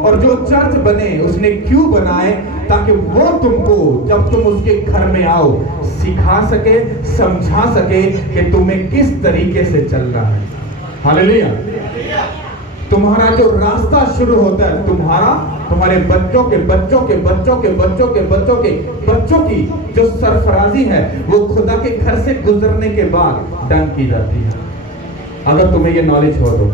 और जो चर्च बने उसने क्यों बनाए? ताकि वो तुमको जब तुम उसके घर में आओ सिखा सके, समझा सके कि तुम्हें किस तरीके से चलना है। हालेलुया। तुम्हारा जो रास्ता शुरू होता है तुम्हारे बच्चों के बच्चों के बच्चों के बच्चों के बच्चों के बच्चों की जो सरफराजी है वो खुदा के घर से गुजरने के बाद डन की जाती है। अगर तुम्हें ये नॉलेज हो तो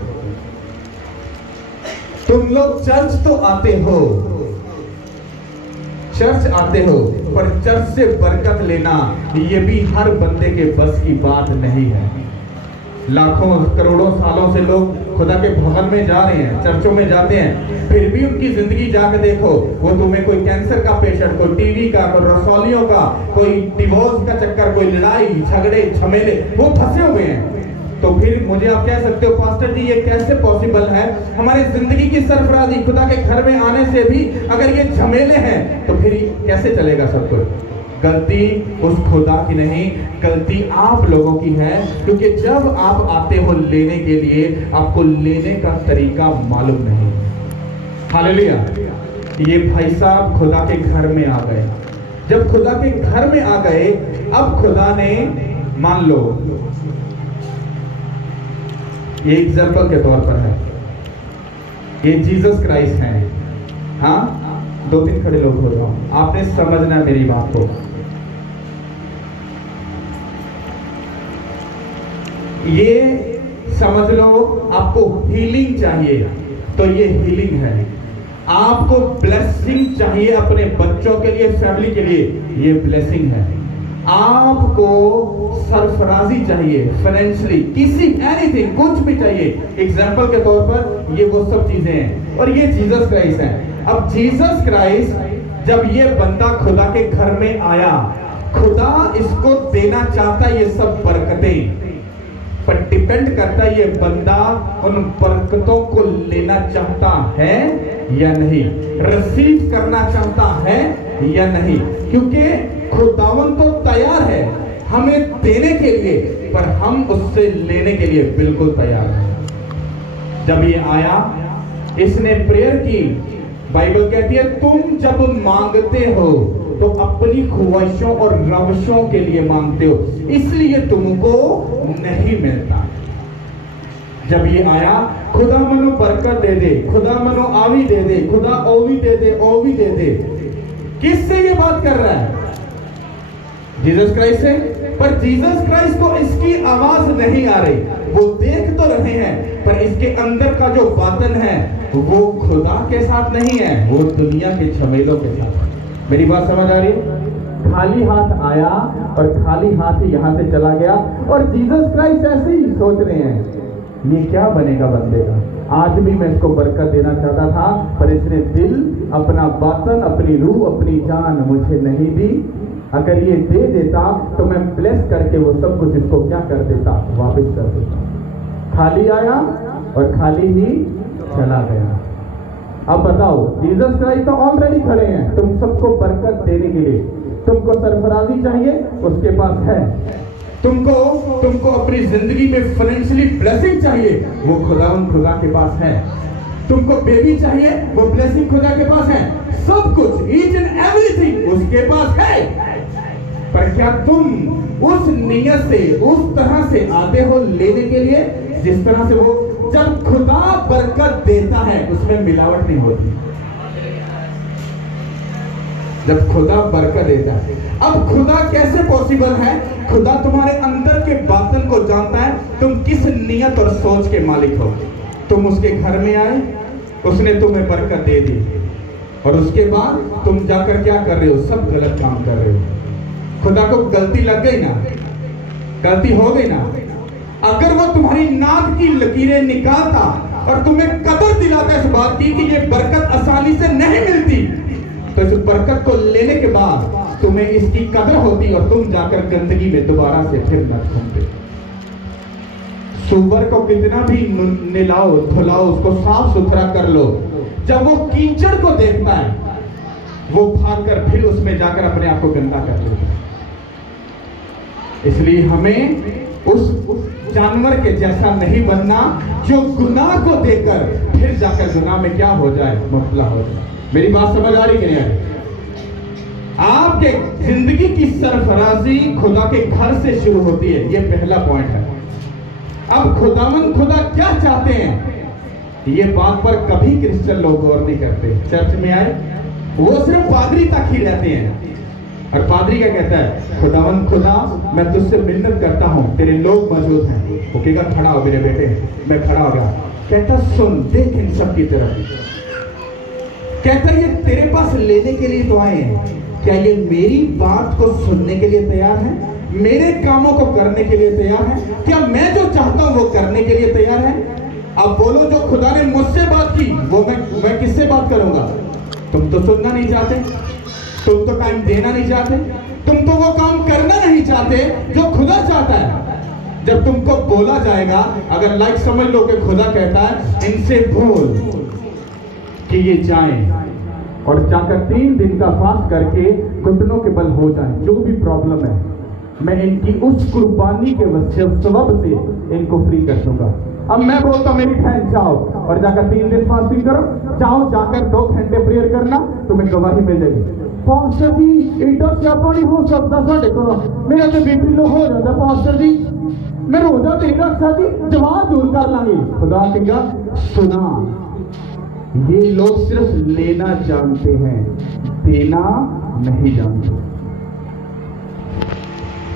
तुम लोग चर्च तो आते हो, चर्च आते हो, पर चर्च से बरकत लेना ये भी हर बंदे के बस की बात नहीं है। लाखों करोड़ों सालों से लोग खुदा के भवन में जा रहे हैं, चर्चों में जाते हैं, फिर भी उनकी जिंदगी जाकर देखो, वो तुम्हें कोई कैंसर का पेशेंट, कोई टीवी का, कोई रसौलियों का, कोई डिवोर्स का चक्कर, कोई लड़ाई झगड़े झमेले, वो फंसे हुए हैं। तो फिर मुझे आप कह सकते हो पास्टर जी ये कैसे पॉसिबल है? हमारी जिंदगी की सरफराजी खुदा के घर में आने से भी अगर ये झमेले हैं तो फिर कैसे चलेगा सब कुछ? गलती उस खुदा की नहीं, गलती आप लोगों की है, क्योंकि जब आप आते हो लेने के लिए आपको लेने का तरीका मालूम नहीं। हालेलुया। ये भाई साहब खुदा के घर में आ गए। जब खुदा के घर में आ गए, अब खुदा ने, मान लो ये एग्जाम्पल के तौर पर है, ये जीसस क्राइस्ट हैं। हाँ, 2-3 खड़े लोग हो रहा हूं, आपने समझना मेरी बात को। ये समझ लो आपको हीलिंग चाहिए तो ये हीलिंग है, आपको ब्लेसिंग चाहिए अपने बच्चों के लिए, फैमिली के लिए, ये ब्लेसिंग है, आपको सरफराजी चाहिए फाइनेंशियली, किसी एनीथिंग कुछ भी चाहिए, एग्जाम्पल के तौर पर ये वो सब चीजें हैं, और ये जीसस क्राइस्ट हैं। अब जीसस क्राइस्ट जब ये बंदा खुदा के घर में आया, खुदा इसको देना चाहता ये सब बरकतें, पर डिपेंड करता है ये बंदा उन बरकतों को लेना चाहता है या नहीं, रिसीव करना चाहता है या नहीं, क्योंकि खुदावन तो तैयार है हमें देने के लिए, पर हम उससे लेने के लिए बिल्कुल तैयार हैं। जब ये आया, इसने प्रेयर की, बाइबल कहती है तुम जब मांगते हो तो अपनी ख्वाहिशों और रवशों के लिए मांगते हो, इसलिए तुमको नहीं मिलता। जब ये आया, खुदा मनो बरकत दे दे, खुदा मनो आवी दे दे, खुदा ओवी दे दे, ओवी दे दे, किससे ये बात कर रहा है? जीसस क्राइस्ट से। पर जीसस क्राइस्ट को इसकी आवाज नहीं आ रही, वो देख तो रहे हैं, पर इसके अंदर का जो बातन है वो खुदा के साथ नहीं है, वो दुनिया के झमेलों के साथ। मेरी बात समझ आ रही है? खाली हाथ आया और खाली हाथ ही यहां से चला गया, और जीसस क्राइस्ट ऐसे ही सोच रहे हैं ये क्या बनेगा बंदे का। आज भी मैं इसको बरकत देना चाहता था, पर इसने दिल, अपना बातन, अपनी रूह, अपनी जान मुझे नहीं दी। अगर ये दे देता तो मैं ब्लेस करके वो सब कुछ इसको क्या कर देता, वापस कर देता। खाली आया और खाली ही चला गया। अब बताओ, जीसस क्राइस्ट तो ऑलरेडी खड़े हैं तुम सबको बरकत देने के लिए। तुमको सरफराजी चाहिए, उसके पास है। तुमको अपनी जिंदगी में फाइनेंशियली ब्लेसिंग चाहिए, वो खुदा के पास है। तुमको बेबी चाहिए, वो ब्लेसिंग खुदा के पास है। सब कुछ, ईच एंड एवरीथिंग उसके पास है। पर क्या तुम उस नियत से, उस तरह से आते हो लेने के लिए जिस तरह से वो, जब खुदा बरकत देता है उसमें मिलावट नहीं होती। जब खुदा बरकत देता है, अब खुदा कैसे पॉसिबल है? खुदा तुम्हारे अंदर के बातन को जानता है, तुम किस नियत और सोच के मालिक हो। तुम उसके घर में आए, उसने तुम्हें बरकत दे दी, और उसके बाद तुम जाकर क्या कर रहे हो? सब गलत काम कर रहे हो। खुदा को गलती लग गई ना, गलती हो गई ना। अगर वो तुम्हारी नाक की लकीरें निकालता और तुम्हें कदर दिलाता इस बात की कि ये बरकत आसानी से नहीं मिलती, तो इस बरकत को लेने के बाद तुम्हें इसकी कदर होती और तुम जाकर गंदगी में दोबारा से फिर न घूमते। सुअर को कितना भी नहलाओ धुलाओ, उसको साफ सुथरा कर लो, जब वो कीचड़ को देखता है वो भागकर फिर उसमें जाकर अपने आप को गंदा कर लेता है। इसलिए हमें उस जानवर के जैसा नहीं बनना जो गुनाह को देकर फिर जाकर गुनाह में क्या हो जाए, मुब्तला हो जाए। मेरी बात समझ आ रही कि नहीं आ रही? आपके जिंदगी की सरफराजी खुदा के घर से शुरू होती है, ये पहला पॉइंट है। अब खुदा क्या चाहते हैं, ये बात पर कभी क्रिश्चियन लोग गौर नहीं करते। चर्च में आए वो सिर्फ पादरी तक ही रहते हैं, और पादरी क्या कहता है, खुदा मैं तुझसे मिन्नत करता हूं, तेरे लोग मौजूद हैं। वो कहेगा खड़ा हो मेरे बेटे, मैं खड़ा हो गया। कहता सुन, देख इन सब की तरफ। कहता ये तेरे पास लेने के लिए तो आए हैं, क्या ये मेरी बात को सुनने के लिए तैयार है, मेरे कामों को करने के लिए तैयार है, क्या मैं जो चाहता हूं वो करने के लिए तैयार है? अब बोलो, जो खुदा ने मुझसे बात की वो मैं किससे बात करूंगा? तुम तो सुनना नहीं चाहते, तुम तो टाइम देना नहीं चाहते, तुम तो वो काम करना नहीं चाहते जो खुदा चाहता है। जब तुमको बोला जाएगा, अगर लाइक समझ लो कि खुदा कहता है इनसे बोल कि ये जाएं और जाकर 3 दिन का फास्ट करके घुटनों के बल हो जाएं, जो भी प्रॉब्लम है मैं इनकी उस कुर्बानी के सबब से इनको फ्री कर दूंगा। अब मैं बोलता हूं मेरी बहन जाओ और जाकर 3 दिन फास्टिंग करो, जाओ जाकर 2 घंटे प्रेयर करना, तुम्हें गवाही मिल जाएगी। पास्टर जी एडा स्यापा नहीं हो सकता साढ़े को, मेरा तो बीपी लो हो जाता पास्टर जी, मैं रोजा नहीं रख सकती, जवाब दूर कर लांगी। खुदा कहेगा सुना, ये लोग सिर्फ लेना जानते हैं, देना नहीं जानते।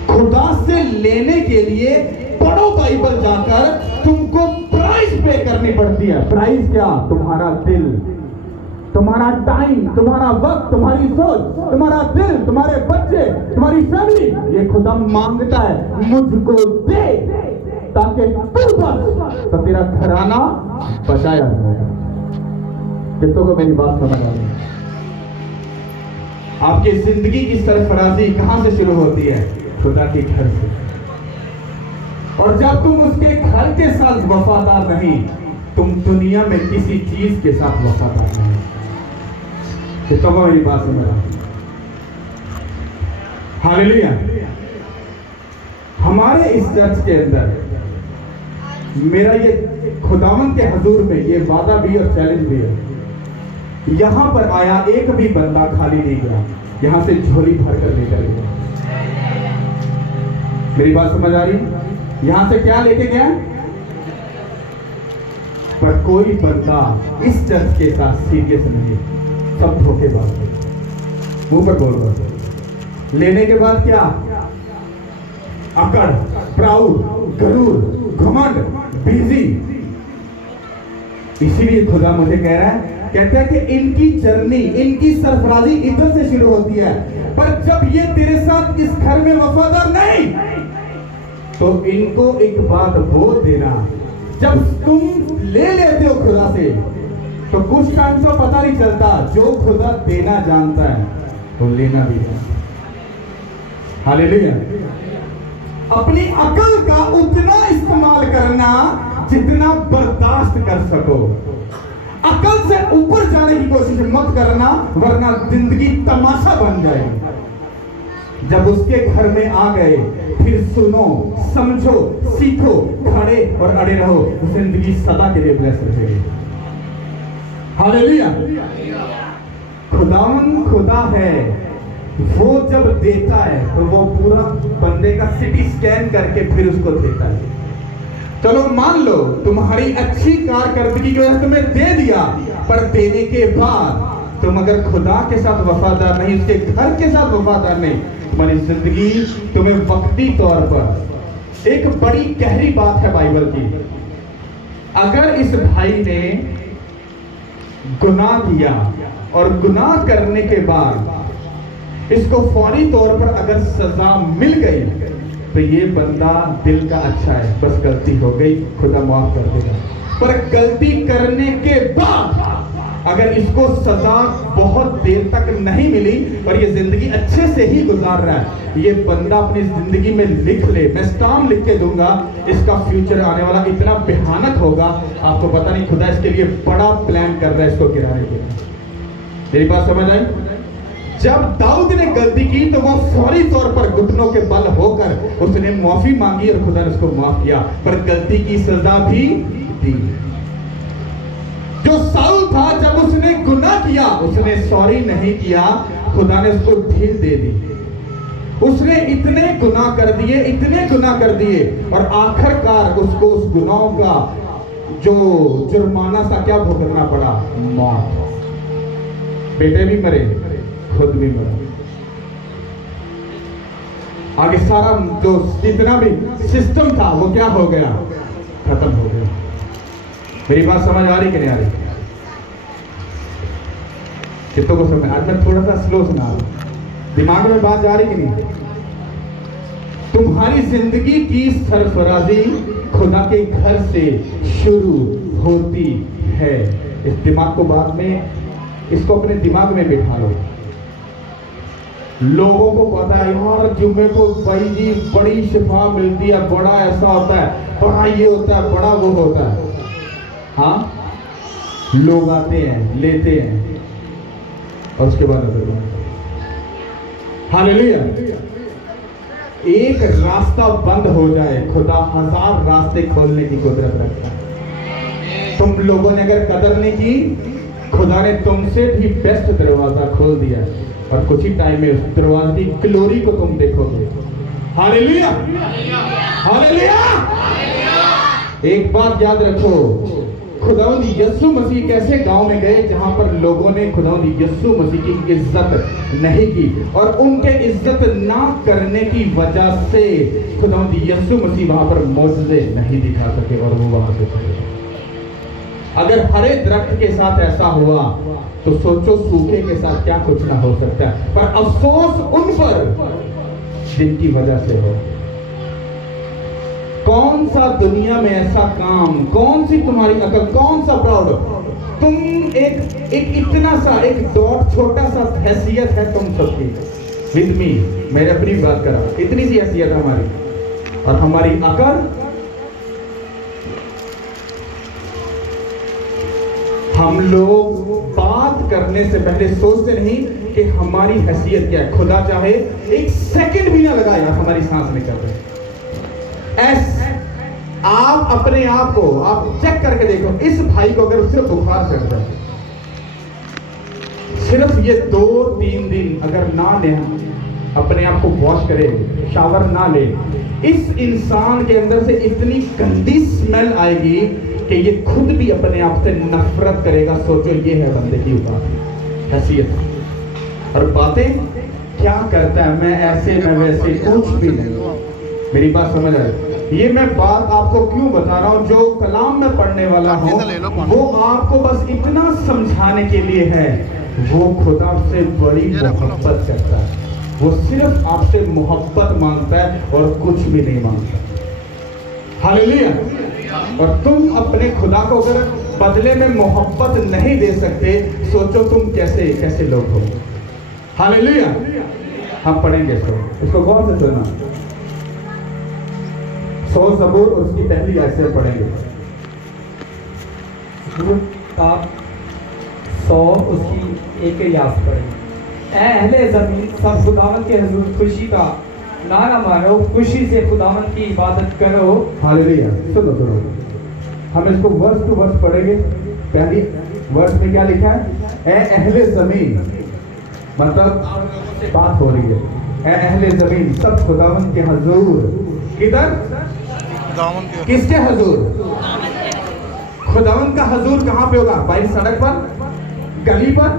खुदा से लेने के लिए पढ़ो बाइबल जाकर, तुमको प्राइस पे करनी पड़ती है। प्राइस क्या? तुम्हारा दिल, तुम्हारा टाइम, तुम्हारा वक्त, तुम्हारी सोच, तुम्हारा दिल, तुम्हारे बच्चे, तुम्हारी फैमिली, ये खुदा मांगता है मुझको दे, ताकि तू बस तो तेरा घराना बचाया जाएगा। कितनों को मेरी बात समझ आ रही है? आपकी जिंदगी की सरफराजी कहां से शुरू होती है? खुदा के घर से। और जब तुम उसके घर के साथ वफादार नहीं, तुम दुनिया में किसी चीज के साथ वफादार नहीं। तो मेरी बात समझ आ रही? हालेलुया। हमारे इस चर्च के अंदर मेरा ये खुदावन के हुजूर में ये वादा भी और चैलेंज भी है, यहां पर आया एक भी बंदा खाली नहीं गया, यहां से झोली भर कर लेकर गया। मेरी बात समझ आ रही? यहां से क्या लेके गया? पर कोई बंदा इस चर्च के साथ सीरियस नहीं है, सब धोखेबाज है, मुंह पर बोल रहा। लेने के बाद क्या? अकड़, प्राउड, गरूर, घमंड, बिजी। इसीलिए खुदा मुझे कह रहा है, कहता है कि इनकी जर्नी, इनकी सरफराजी इधर से शुरू होती है, पर जब ये तेरे साथ इस घर में वफादार नहीं, तो इनको एक बात बोल देना, जब तुम ले लेते हो खुदा से, तो कुछ टाइम तो पता नहीं चलता, जो खुदा देना जानता है तो लेना भी जानता है। हालेलुया। अपनी अकल का उतना इस्तेमाल करना जितना बर्दाश्त कर सको। अकल से ऊपर जाने की कोशिश मत करना, वरना जिंदगी तमाशा बन जाएगी। जब उसके घर में आ गए, फिर सुनो, समझो, सीखो, खड़े और अड़े रहो, जिंदगी सदा के लिए ब्लेस रहेगी। हालेलुया। खुदावन खुदा है, वो जब देता है तो वो पूरा बंदे का सिटी स्कैन करके फिर उसको देता है। चलो मान लो तुम्हारी अच्छी कारकर्दगी की वजह से तुम्हें दे दिया, पर देने के बाद तुम अगर खुदा के साथ वफादार नहीं, उसके घर के साथ वफादार नहीं, तुम्हारी जिंदगी तुम्हें वक्ती तौर पर एक बड़ी गहरी बात है बाइबल की। अगर इस भाई ने गुनाह किया और गुनाह करने के बाद इसको फौरी तौर पर अगर सजा मिल गई, तो ये बंदा दिल का अच्छा है, बस गलती हो गई, खुदा माफ कर देगा। पर गलती करने के बाद अगर इसको सजा बहुत देर तक नहीं मिली और ये जिंदगी अच्छे से ही गुजार रहा है, ये बंदा अपनी जिंदगी में लिख ले, मैं स्टाम्प लिख के दूंगा, इसका फ्यूचर आने वाला इतना भयानक होगा, आपको पता नहीं। खुदा इसके लिए बड़ा प्लान कर रहा है, इसको गिराने के लिए। मेरी बात समझ आई? जब दाऊद ने गलती की तो वो फौरी तौर पर घुटनों के बल होकर उसने माफी मांगी और खुदा ने उसको माफ किया, पर गलती की सजा भी दी। जो साउल था, जब उसने गुनाह किया उसने सॉरी नहीं किया, खुदा ने उसको ढील दे दी। उसने इतने गुनाह कर दिए, इतने गुनाह कर दिए, और आखिरकार उसको उस गुनाहों का जो जुर्माना सा क्या भुगतना पड़ा, मौत। बेटे भी मरे, खुद भी मरे। आगे सारा जो जितना भी सिस्टम था वो क्या हो गया, खत्म हो गया। मेरी बात समझ आ रही कि नहीं आ रही? कितनों को समझ? आज मैं थोड़ा सा स्लो सुना रहा हूं, दिमाग में बात जा रही कि नहीं? तुम्हारी जिंदगी की सरफराजी खुदा के घर से शुरू होती है। इस दिमाग को बाद में, इसको अपने दिमाग में बिठा लो। लोगों को पता है यार जुम्मे को भाई जी बड़ी शिफा मिलती है, बड़ा ऐसा होता है, बड़ा ये होता है, बड़ा वो होता है। हाँ, लोग आते हैं, लेते हैं, और उसके बाद हालेलुया। एक रास्ता बंद हो जाए, खुदा 1000 रास्ते खोलने की कुदरत रखता है। तुम लोगों ने अगर कदर नहीं की, खुदा ने तुमसे भी बेस्ट दरवाजा खोल दिया, और कुछ ही टाइम में उस दरवाजे की ग्लोरी को तुम देखोगे। Hallelujah, hallelujah. एक बात याद रखो, खुदावंद यीशु मसीह कैसे गांव में गए जहां पर लोगों ने खुदावंद यीशु मसीह की इज्जत नहीं की, और उनके इज्जत ना करने की वजह से खुदावंद यीशु मसीह वहां पर मौजूदे नहीं दिखा सके, और वो वहां से चले गए। अगर हरे दरख्त के साथ ऐसा हुआ तो सोचो सूखे के साथ क्या कुछ ना हो सकता है। पर अफसोस उन पर जिनकी वजह से हो। कौन सा दुनिया में ऐसा काम, कौन सी तुम्हारी अकल, कौन सा प्राउड, तुम एक इतना सा एक डॉट, छोटा सा हैसियत है तुम सबकी। विद मी, मेरे अपनी बात कर रहा हूं, इतनी सी हैसियत हमारी, और हमारी अकल, हम लोग बात करने से पहले सोचते नहीं कि हमारी हैसियत क्या है। खुदा चाहे एक सेकंड भी ना लगा यार हमारी सांस निकल रही। आप अपने आप को आप चेक करके देखो, इस भाई को अगर सिर्फ बुखार चढ़ जाए, सिर्फ ये 2-3 दिन अगर ना ले, अपने आप को वॉश करे, शावर ना ले, इस इंसान के अंदर से इतनी गंदी स्मेल आएगी कि ये खुद भी अपने आप से नफरत करेगा। सोचो, ये है बंदे की औकात, हैसियत। और बातें क्या करता है, मैं ऐसे मैं वैसे, कुछ भी नहीं। मेरी बात समझ आए? ये मैं बात आपको क्यों बता रहा हूं, जो कलाम में पढ़ने वाला हूं वो आपको बस इतना समझाने के लिए है। वो खुदा से बड़ी मोहब्बत करता है, वो सिर्फ आपसे मोहब्बत मांगता है और कुछ भी नहीं मांगता। हालेलुया। और तुम अपने खुदा को अगर बदले में मोहब्बत नहीं दे सकते, सोचो तुम कैसे कैसे लोग हो। हालेलुया। हम पढ़ेंगे इसको गौर से सुनना। 100 ज़बूर उसकी पहली आयत से पढ़ेंगे। 100 उसकी एक आयत पढ़ेंगे। ऐ अहले ज़मीन, सब खुदावंद के हुजूर खुशी का नारा मारो, खुशी से खुदावंद की इबादत करो। हालेलुया। सुनो, हम इसको वर्स टू वर्स पढ़ेंगे। पहली वर्स में क्या लिखा है? ऐ अहले ज़मीन, मतलब बात हो रही है, ऐ अहले ज़मीन, सब खुदावंद के हुजूर। किधर? किसके हुजूर? खुदावंद का हुजूर कहां पे होगा? भाई सड़क पर, गली पर,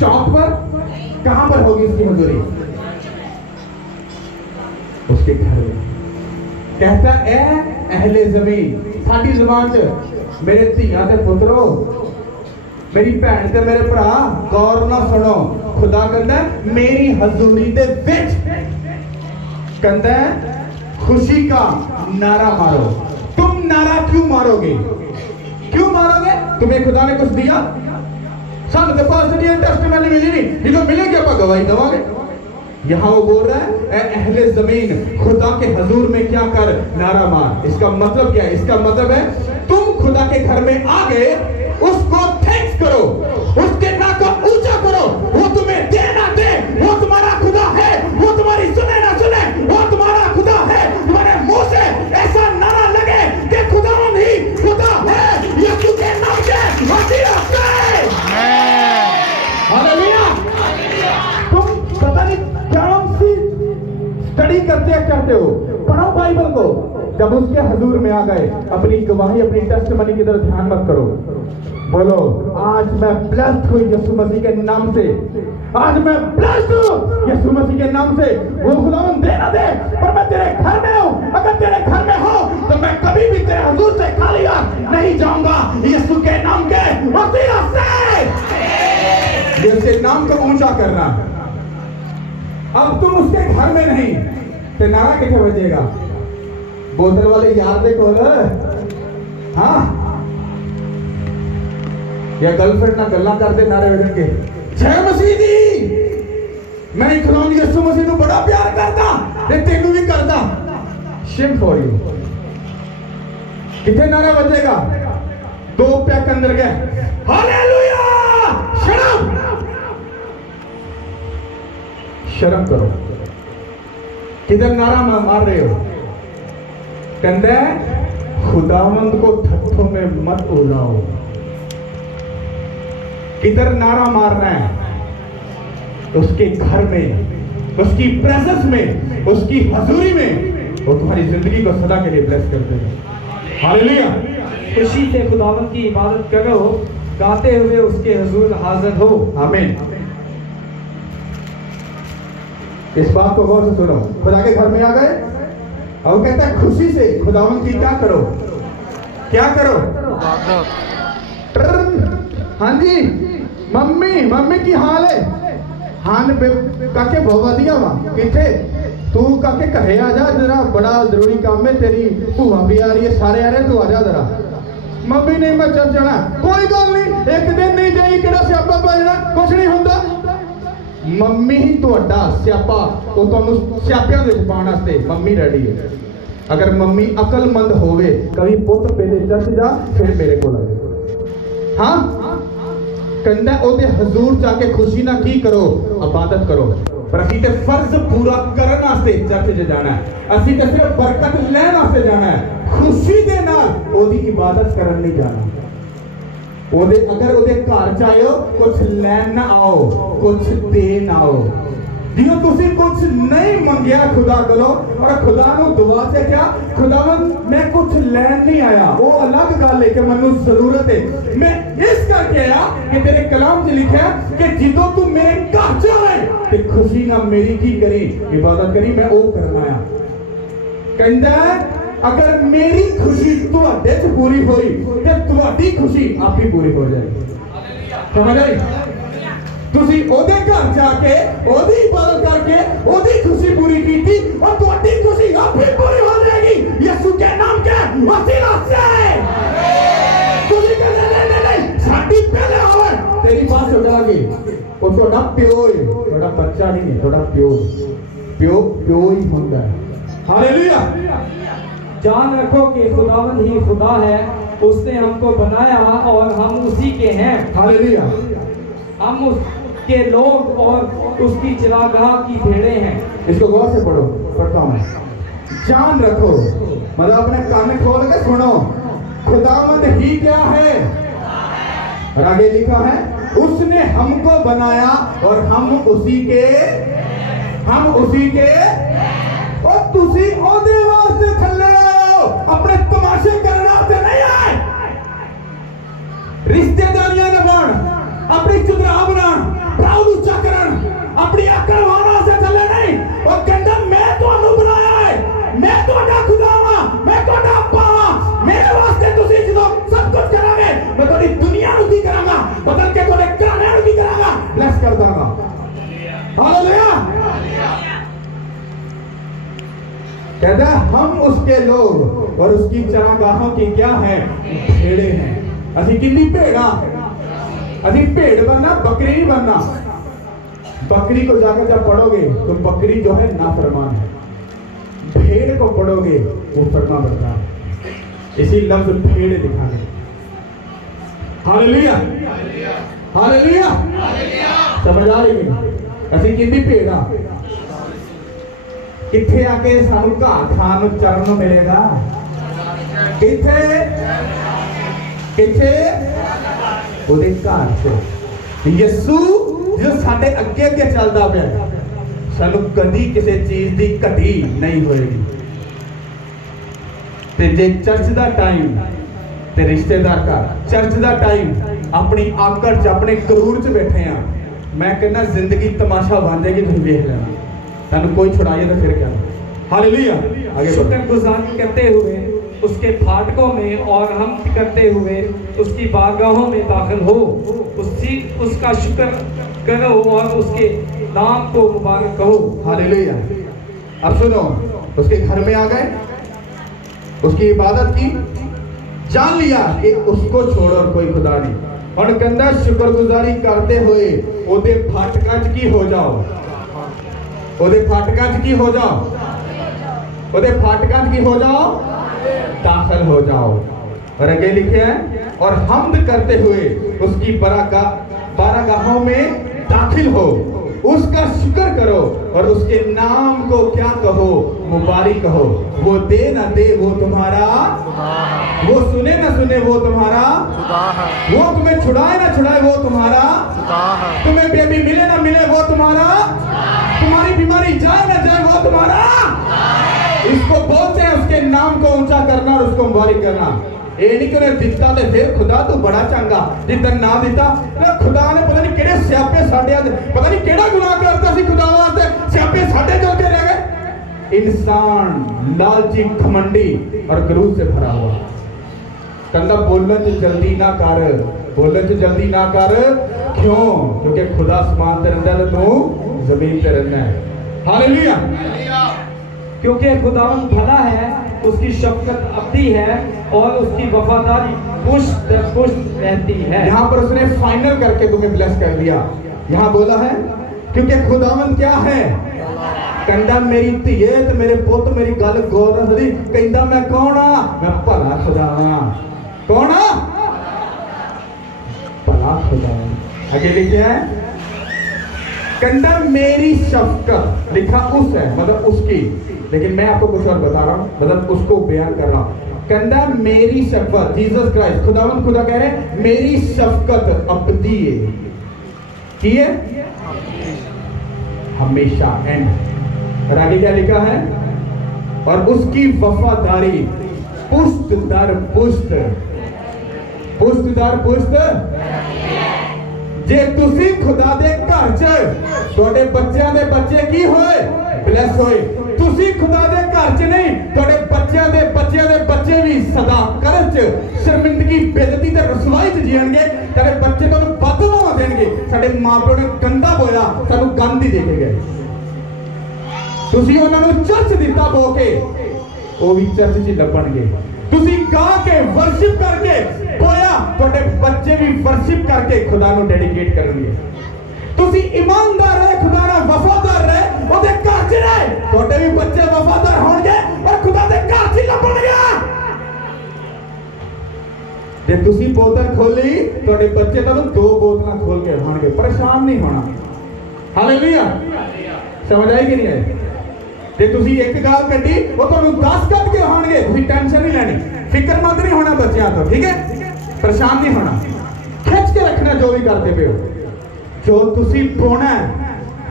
चौक पर, कहां पर होगी उसकी हुजूरी? उसके घर में। कहता ऐ अहले जमीन, साडी ज़बान च मेरे धियां ते पुत्रो, मेरी भैन ते मेरे भरा, गौर ना सुनो। खुदा कहता मेरी हजूरी दे विच, कहता खुशी का नारा मारो। तुम नारा क्यों मारोगे? क्यों मारोगे? तुम्हें खुदा ने कुछ दिया? सानू तो पॉजिटिव टेस्टिमनी मिली नहीं, ये तो मिलेगी, आप गवाही देवांगे। यहाँ वो बोल रहा है ऐ अहले जमीन, खुदा के हजूर में क्या कर, नारा मार। इसका मतलब क्या है? इसका मतलब है तुम खुदा के घर में आ गए, उसको थैंक्स करो, उसके नाम को ऊंचा करो, वो तुम्हें दे ना दे, नहीं करते हो? पढ़ो बाइबल को। जब उसके हजूर में आ गए, अपनी गवाही, अपनी टेस्टमनी की तरफ ध्यान मत करो। बोलो, आज मैं ब्लेस्ड हूँ यीशु मसीह के नाम से। आज मैं ब्लेस्ड हूँ यीशु मसीह के नाम से। वो खुदावन दे ना दे, पर मैं तेरे घर में हूँ। अगर तेरे घर में हो तो मैं कभी भी तेरे हजूर से खाली हाथ नहीं जाऊंगा। यीशु के नाम के वसीला से ये नाम को ऊंचा करना। अब तुम उसके घर में नहीं तो नारा कितने बजेगा? बोतल वाले यार देखो, हाँ, या गर्लफ्रेंड ना गल्ला करते नारे बजन के, जय मसीह दी, मैं खुदावंद यीशु मसीह को बड़ा प्यार करता, ते तेनू भी करता। Shem for you. कितने नारा बजेगा? 2 पैक अंदर गए, हालेलुया। शर्म करो। किधर नारा मार रहे हो? कहते हैं खुदावंद को ठट्ठों में मत उड़ाओ। किधर नारा मारना है? उसके घर में, उसकी प्रेजेंस में, उसकी हजूरी में वो तुम्हारी जिंदगी को सदा के लिए ब्लेस कर देगा। हालेलुया। खुशी से खुदावंद की इबादत करो, गाते हुए उसके हुजूर हाजिर हो। आमीन। इस बात को गौर से सुनो। खुदा के घर में आ गए और कहता है खुशी से खुदावंद की क्या करो? क्या करो? हाँ जी, मम्मी की हाल है? हान काके बहुत वधिया वा। किथे तू काके कहे आ जा जरा, बड़ा जरूरी काम है, तेरी भूआ भी आ रही है, सारे आ रहे, तू आ जा जरा। मम्मी नहीं मैं चल जाना। कोई गल नहीं, एक दिन नहीं जाई किहड़ा स्यापा पै जाना, कुछ नहीं हुंदा। मम्मी ही तुहाडा स्यापा, वो तुहानू स्यापियां दे पाउण वास्ते मम्मी रेडी है। अगर मम्मी अकलमंद होवे, कभी पुੱਤ पहले चर्च जा फिर मेरे को आए। हाँ, कहंदा ओदे हजूर जाके खुशी ना की करो, इबादत करो। पर असीं ते फर्ज पूरा करन वास्ते चर्च च जाना है। असीं ते सिर्फ बरकत लैण वास्ते जाना है, खुशी दे नाल ओदी इबादत करन नहीं जाना। ओदे अगर ओदे घर जाओ, कुछ लैन ना आओ, कुछ दे ना आओ। जियों तुसी कुछ नहीं मंगिया खुदा कोलो और खुदा नू दुआ से क्या, खुदावंद मैं कुछ लैन नहीं आया, वो अलग गल है कि मैनू जरूरत है। मैं इस करके आया कि तेरे कलाम च लिखा कि जिदों तू मेरे घर जाए ते खुशी ना मेरी की करी, इबादत करी, मैं वो करना आया। कहंदा अगर मेरी खुशी तुहाडे च पूरी होई ते तुहाडी खुशी आप ही पूरी हो जाएगी। समझ आई? तुसी ओदे घर जाके ओदी इबादत करके ओदी खुशी पूरी कीती और तुहाडी खुशी आप ही पूरी हो जाएगी यीशु के नाम के वसीला से। तुसी कहंदे नहीं साडी पहले होवे, तेरी बात हो जाएगी। वो तुहाडा प्यो है, तुहाडा बच्चा नहीं है, तुहाडा प्यो ही होंदा है। हालेलुया। जान रखो कि खुदावंद ही खुदा है, उसने हमको बनाया और हम उसी के हैं। हालेलुया। हम उसके लोग और उसकी चरागाह की भेड़ें हैं। इसको गौर से पढ़ो, पढ़ता हूं। जान रखो मतलब अपने कान खोल के सुनो। खुदावंद ही क्या है? और आगे लिखा है उसने हमको बनाया और हम उसी के और तुसी ओदे वास्ते थल्ले आए हो, अपने तमाशे करने वास्ते नहीं आए। रिश्तेदारियां निभाण, अपनी चुदरा बनाण, प्राउड उच्चा करन, अपनी अकल वाला से थल्ले नहीं। और कहंदा मैं तुहानू बनाया है, मैं तुहाडा खुदा हां, मैं तुहाडा अप्पा हां। मेरे वास्ते तुसी जदों सब कुछ करांगे, मैं तुहाडी दुनिया नू की करांगा, बदल के तुहाडे घराणे नू की करांगा, ब्लेस कर दांगा। हालेलुया। कहता हम उसके लोग और उसकी चरागाहों की क्या है? भेड़े हैं। असी कितनी भेड़ा? असी भेड़ बनना, बकरी नहीं बनना। बकरी को जाकर जब पढ़ोगे तो बकरी जो है नाफरमान है, भेड़ को पढ़ोगे वो फरमा बरदार है। इसी लफ्ज भेड़ दिखाने। Hallelujah, hallelujah. समझ आ रही है? असी कितनी भेड़ा? किथे आके सानू घाह खान नूं चरण नूं मिलेगा? किथे ओदे घर च। यीशु जो साडे अगे अगे चलदा पिया, सानू कदी किसी चीज की घटी नहीं होएगी। ते जे चर्च का टाइम ते रिश्तेदार का चर्च का टाइम अपनी आकड़ च अपने करूर च बैठे हैं, मैं कहना जिंदगी तमाशा बन जाएगी। तुम देख लेना, तुम कोई छुड़ाइए तो फिर क्या। हालेलुया। आगे शुक्रगुजारी करते हुए उसके फाटकों में और हम करते हुए उसकी बारगाहों में दाखिल हो, उसका शुक्र करो और उसके नाम को मुबारक कहो। हालेलुया। अब सुनो, उसके घर में आ गए, उसकी इबादत की, जान लिया कि उसको छोड़ और कोई खुदा नहीं। और कहता शुक्रगुजारी करते हुए ओदे फाटकां च की हो जाओ, ओदे फाटकां च की हो जाओ, ओदे फाटकां च की हो जाओ, दाखिल हो जाओ। और आगे लिखे हैं और हम्द करते हुए उसकी बारगाहों में दाखिल हो, उसका शुक्र करो और उसके नाम को क्या कहो, मुबारक कहो। वो दे ना दे वो तुम्हारा, वो सुने ना सुने वो तुम्हारा, वो तुम्हें छुड़ाए ना छुड़ाए वो तुम्हारा, तुम्हें बेबी मिले ना मिले वो तुम्हारा, तुम्हारी बीमारी जाए ना जाए वो तुम्हारा। इसको बोलते हैं उसके नाम को ऊंचा करना और उसको मुबारक करना। ये नहीं कि उन्हें दिता तो फिर खुदा तू बड़ा चंगा, जिद्दन ना दिता खुदा ने पता नहीं किहड़े स्यापे साडे, पता नहीं केड़ा गुनाह करता सी खुदा वास्ते, स्यापे साडे चलते रह गए। इंसान लालची, घमंडी और गरूर से भरा हुआ। कहता बोलन च जल्दी ना कर, बोलन च जल्दी ना कर। क्यों? क्योंकि खुदा आसमान ते रहिंदा ते तू जमीन ते रहिंदा है। हालेलुया। क्योंकि खुदावंद भला है, उसकी शफकत अब्दी है और उसकी वफादारी पुष्ट पुष्ट रहती है। यहाँ पर उसने फाइनल करके तुम्हें ब्लेस कर दिया। यहाँ बोला है क्योंकि खुदावंद क्या है, कहता मेरी धीए ते मेरे पुत मेरी गल गौर ना सुनी, कहता मैं कौन आ, मैं भला खुदा हां। कौन आ? भला खुदा। आगे लिखे है कहता मेरी शफकत, लिखा उस है मतलब उसकी, लेकिन मैं आपको कुछ और बता रहा हूं, मतलब उसको बयान कर रहा हूं। कहता मेरी शफकत, जीसस क्राइस्ट खुदावंद खुदा कह रहे मेरी शफकत अबदी है, की है हमेशा, एंड। और आगे क्या लिखा है, और उसकी वफादारी पुष्ट दर पुष्ट, पुष्ट दर पुष्ट। जे तुसी खुदा दे घर च तुहाडे बच्चों दे बच्चे की होए, ब्लेस होए। तुसी खुदा दे घर च नहीं, तुहाडे बच्चों दे बच्चे भी सदा करज च शर्मिंदगी, बेइज्जती ते रसवाई च जीणगे। तेरे बच्चे तुहानू बददुआ देणगे, साडे मां-पिओ ने गंदा बोया, सानू गंद ही दे के गए। तुसी उन्हां नू चर्च दिता बो के, वो भी चर्च च लभणगे। तुसी गा के वर्शिप करके बोया, तुहाडे बच्चे भी वर्शिप करके खुदा नू डेडिकेट करनगे। तुसी ईमानदार रहे, खुदा नाल वफादार रहे, ओदे घर च रहे, तुहाडे भी बच्चे वफादार होणगे और खुदा दे घर च लभणगे। जे तुसी बोतल खोली, तुहाडे बच्चे तुहानू 2 बोतलां खोल के खाणगे, परेशान नहीं होना। हालेलुया। समझ आई कि नहीं आई? जे तुसी एक गाल कड्डी, वो तुहानू 10 कट के खाणगे, तुसी टेंशन नहीं लेनी, फिक्रमंद नहीं होना बच्चों तो, ठीक है? परेशान नहीं होना, खिंच के रखना जो भी करते पे हो। जो तुसी बोना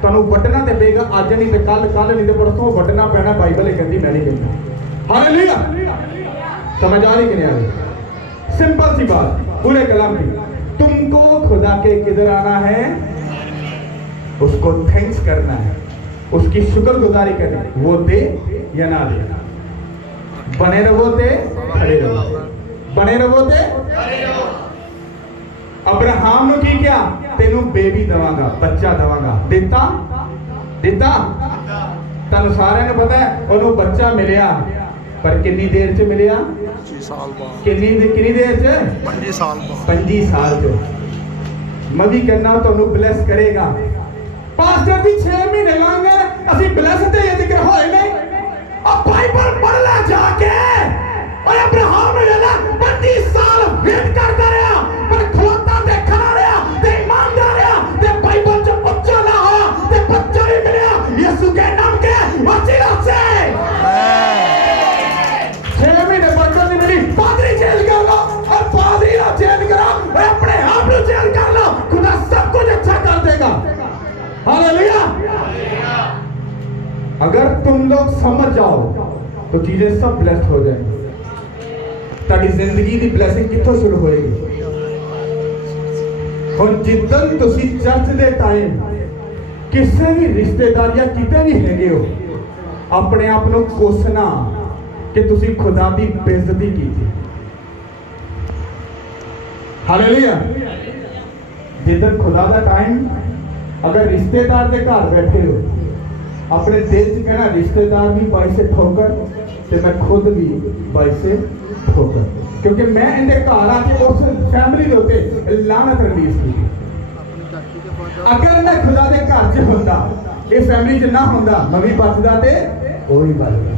तुहानू वड्डना ते पेगा, अज नहीं ते कल, कल नहीं ते परसों वड्डना पैना। बाइबल कहती, मैं नहीं कहता। हालेलुया। समझ आ रही कि नहीं आ रही? सिंपल सी बात पूरे कलाम की, तुमको खुदा के किधर आना है, उसको थैंक्स करना है, उसकी शुक्रगुजारी करनी, वो दे या ना दे। बने रहो ते खड़े रहो, बने रहो ते खड़े रहो। अब्राहम ने की क्या, तेनू बेबी दवांगा, बच्चा दवांगा, दिता दिता। तुहानू सारिਆਂ ਨੂੰ पता है ਉਹਨੂੰ बच्चा मिलिया, पर कितनी देर च मिलिया, 25 साल बाद। कितनी देर च, 25 साल बाद, 25 साल च। मैं भी कहना ਤੁਹਾਨੂੰ ब्लेस करेगा। पास्टर जी 6 महीने लांगे ਅਸੀਂ ब्लेस ਤੇ ਜ਼ਿਕਰ ਹੋਏ ਨਹੀਂ। अब बाइबल पढ़ ले जाके, और अब्राहम ने ना 25 साल वेट करता रहा, पर खलोता देखना रहा ते ईमानदार रहा ते बाइबल च बच्चा ना होया ते बच्चा भी मिलिया यीशु के नाम के वसीला से। 6 महीने बच्चा नहीं मिली, पादरी जेल कर लो, और पादरी ना जेल करो और अपने आप को जेल कर लो, खुदा सब कुछ अच्छा कर देगा। हालेलुया। अगर तुम लोग समझ जाओ तो चीजें सब ब्लेस्ड हो जाएंगी। ताकि जिंदगी की ब्लेसिंग कितों शुरू होएगी। और जिद्दन तुसी चर्च दे टाइम किसी भी रिश्तेदार या किते भी हैगे हो, अपने आप को कोसना कि तुसी खुदा की बेइज्जती की थी। हालेलुया। जिद्दन खुदा का टाइम अगर रिश्तेदार के घर बैठे हो, अपने दिल च कहना रिश्तेदार भी बाई से ठोकर ते मैं खुद भी बाई से ठोकर, क्योंकि मैं इनके घर आके उस फैमिली के उत्ते लानत रिलीज की। अगर मैं खुदा के घर च होंदा, ये फैमिली च ना होंदा, मैं भी बचदा ते वही बचदा।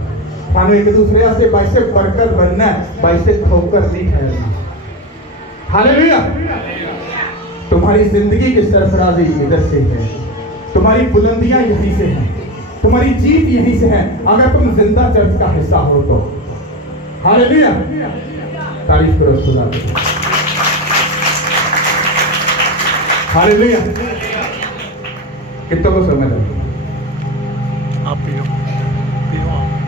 थानू एक दूसरे वास्ते बाई से बरकत बनना है, बाई से ठोकर नहीं ठहरना। हालेलुया। तुम्हारी जिंदगी की सरफराजी इधर से है, तुम्हारी बुलंदियां यहीं से हैं, तुम्हारी जीत यहीं से है, अगर तुम जिंदा चर्च का हिस्सा हो तो। हालेलुया। तारीफ करो खुदा की। हालेलुया। कितनों को समझ आई? आप पियो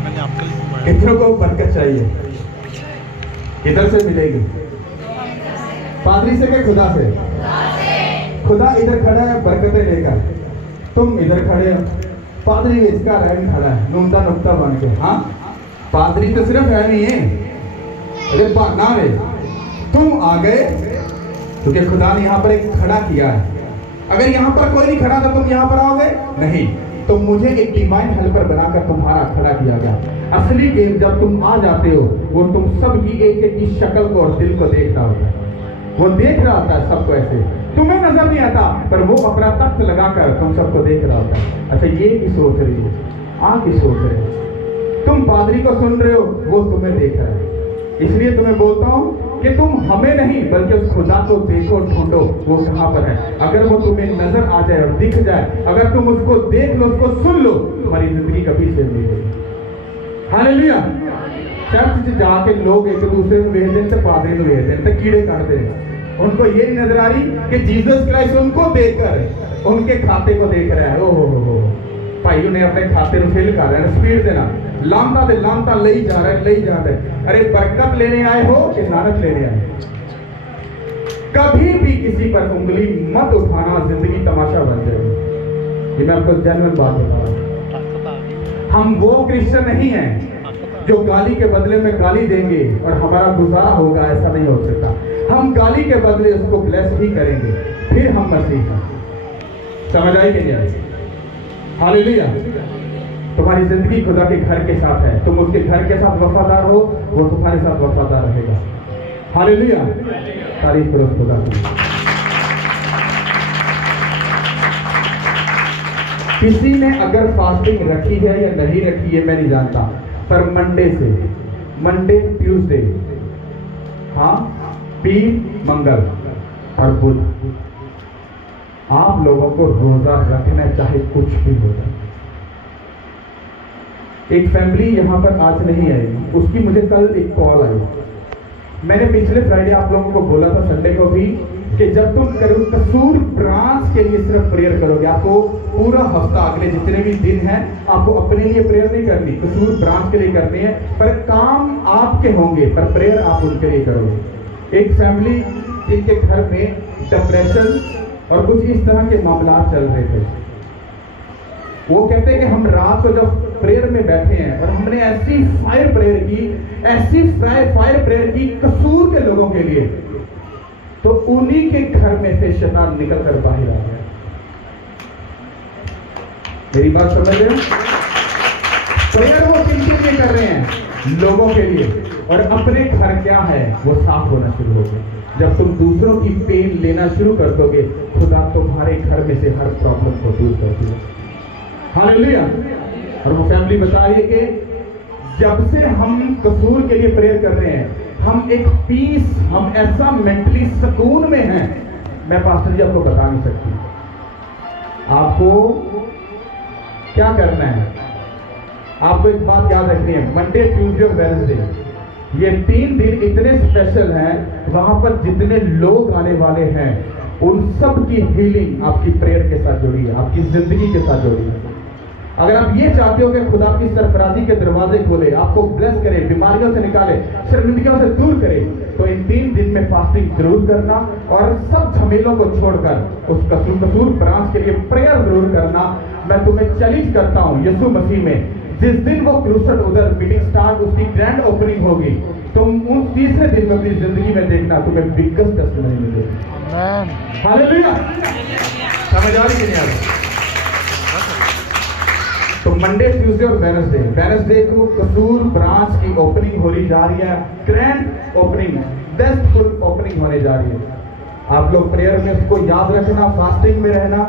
मैंने आपके लिए मंगवाया। कितनों को बरकत चाहिए? किधर से मिलेगी? पादरी से के खुदा से? खुदा इधर खड़ा है बरकतें लेकर, तुम इधर खड़े हो, पादरी इसका रहन खड़ा है नुकता नुकता बन के। हाँ, पादरी तो सिर्फ है नहीं है, अरे बहाना रे, तुम आ गए क्योंकि खुदा ने यहाँ पर एक खड़ा किया है। अगर यहाँ पर कोई नहीं खड़ा तो तुम यहाँ पर आओगे नहीं, तो मुझे एक डिवाइन हेल्पर बनाकर तुम्हारा खड़ा किया गया। असली गेम जब तुम आ जाते हो, वो तुम सब की एक एक की शक्ल को और दिल को देख रहा होता है, वो देख रहा होता है सबको ऐसे, तुम्हें नजर नहीं आता पर वो अपना तख्त लगाकर तुम सबको देख रहा होता है। अच्छा, ये की सोच रही है, आ की सोच रहे हो, तुम पादरी को सुन रहे हो, वो तुम्हें देख रहा है। इसलिए तुम्हें बोलता हूँ कि तुम हमें नहीं बल्कि उस खुदा को देखो, ढूंढो वो कहाँ पर है। अगर वो तुम्हें नजर आ जाए और दिख जाए, अगर तुम उसको देख लो, उसको सुन लो, तुम्हारी जिंदगी कभी से नहीं होगी। हालेलुया। चर्च च जाके लोग एक दूसरे को वेख दें, पादरी को वेख दें, कीड़े काटते हैं। उनको ये नहीं नजर आ रही कि जीसस क्राइस्ट उनको देखकर उनके खाते को देख रहा है। ओहो भाई, उन्हें अपने खाते को फिल कर रहे हैं, स्पीड देना, लामता दे लामता ले ही जा रहा है, ले ही जा रहा है। अरे बरकत लेने आए हो कि लानत लेने आए? कभी भी किसी पर उंगली मत उठाना, जिंदगी तमाशा बन जाएगी। ये मैं आपको जेन्युइन बात बता रहा हूँ। हम वो क्रिश्चियन नहीं हैं जो गाली के बदले में गाली देंगे और हमारा गुजारा होगा, ऐसा नहीं हो सकता। हम गाली के बदले उसको ब्लेस ही करेंगे, फिर हम मसीह हैं। समझ आई कि नहीं? हालेलुया। तुम्हारी जिंदगी खुदा के घर के साथ है, तुम उसके घर के साथ वफादार हो, वो तुम्हारे साथ वफादार रहेगा। हालेलुया। तारीफ करो खुदा की। किसी ने अगर फास्टिंग रखी है या नहीं रखी है मैं नहीं जानता, पर मंडे ट्यूसडे, हाँ, पीर मंगल और बुध, आप लोगों को रोजा रखना चाहे कुछ भी हो जाए। एक फैमिली यहाँ पर आज नहीं आई, उसकी मुझे कल एक कॉल आई। मैंने पिछले फ्राइडे आप लोगों को बोला था, संडे को भी, कि जब तुम कसूर ब्रांच के लिए सिर्फ प्रेयर करोगे, आपको पूरा हफ्ता अगले जितने भी दिन हैं आपको अपने लिए प्रेयर नहीं करनी, कसूर ब्रांच के लिए करनी है, पर काम आपके होंगे पर प्रेयर आप उनके लिए करोगे। एक फैमिली जिनके घर में डिप्रेशन और कुछ इस तरह के मामला चल रहे थे, वो कहते हैं कि हम रात को जब प्रेयर में बैठे हैं और हमने ऐसी फायर प्रेयर की, ऐसी फायर प्रेयर की कसूर के लोगों के लिए, तो उन्हीं के घर में से शैतान निकल कर बाहर आ गया। मेरी बात समझ रहे हो? प्रेयर वो किनके लिए कर रहे हैं? लोगों के लिए, और अपने घर क्या है वो साफ होना शुरू हो गए। जब तुम दूसरों की पेन लेना शुरू कर दोगे, खुदा तुम्हारे घर में से हर प्रॉब्लम को दूर कर देगा। हालेलुया। और वो फैमिली बता रही है कि जब से हम कसूर के लिए प्रेयर कर रहे हैं, हम एक पीस, हम ऐसा मेंटली सुकून में हैं, मैं पास्टर जी आपको बता नहीं सकती। आपको क्या करना है? आपको एक बात याद रखनी है, मंडे ट्यूसडे और वेडनेसडे ये 3 दिन इतने स्पेशल हैं, वहां पर जितने लोग आने वाले हैं उन सब की हीलिंग आपकी प्रेयर के साथ जुड़ी है, आपकी जिंदगी के साथ जुड़ी है। अगर आप ये चाहते हो कि खुदा आपकी सरफराजी के दरवाजे खोले, आपको ब्लेस करे, बीमारियों से निकाले, शर्मिंदगियों से दूर करे, तो इन 3 दिन में फास्टिंग जरूर करना और सब झमेलों को छोड़कर उस कसूर ब्रांच के लिए प्रेयर जरूर करना। मैं तुम्हें चैलेंज करता हूँ यीशु मसीह में, जिस दिन वो क्रूसेट उधर मीटिंग स्टार्ट, उसकी ग्रैंड ओपनिंग होगी, तुम उन तीसरे दिन में अपनी जिंदगी में देखना तुम्हें बिगेस्ट टेस्टिमनी मिलेगी। आमेन। हालेलुया। समझ आ रही कि नहीं आ रही? तो मंडे, ट्यूसडे और वेडनेसडे को कसूर ब्रांच की ओपनिंग होने जा रही है, ग्रैंड ओपनिंग, बेस्टफुल ओपनिंग होने जा रही है। आप लोग प्रेयर में उसको याद रखना, फास्टिंग में रहना,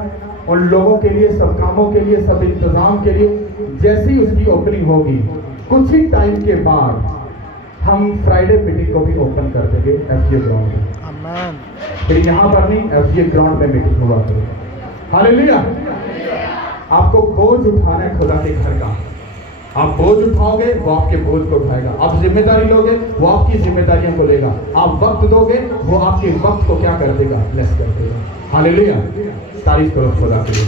उन लोगों के लिए, सब कामों के लिए, सब इंतजाम के लिए। जैसी उसकी ओपनिंग होगी कुछ ही टाइम के बाद हम फ्राइडे मीटिंग को भी ओपन कर देंगे FGA ग्राउंड में। आमेन। फिर यहाँ पर नहीं, FGA ग्राउंड में मीटिंग हुआ करेगी। हालेलुया। आपको बोझ उठाना है खुदा के घर का, आप बोझ उठाओगे वो आपके बोझ को उठाएगा। आप जिम्मेदारी लोगे वो आपकी जिम्मेदारियों को लेगा। आप वक्त दोगे वो आपके वक्त को क्या कर देगा, ब्लेस कर देगा। हालेलुया। तारीफ करो खुदा के लिए।